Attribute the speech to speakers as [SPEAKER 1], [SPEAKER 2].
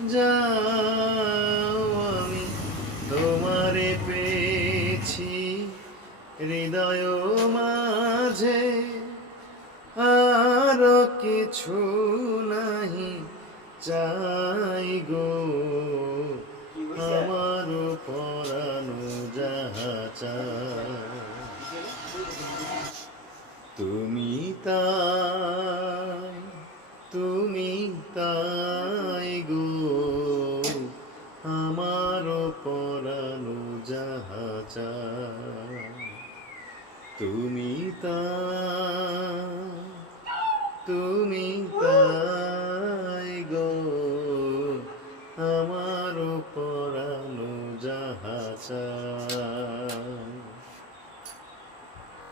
[SPEAKER 1] যাও আমি তোমারে পেয়েছি হৃদয় মাঝে। আর কিছু নাহি চাই গো। আমার পরানো যাহা তুমি তা তুমি তাই। আমার পরানো যাহা তুমি তা তুমি তাই গো আমার পরানো যাহা।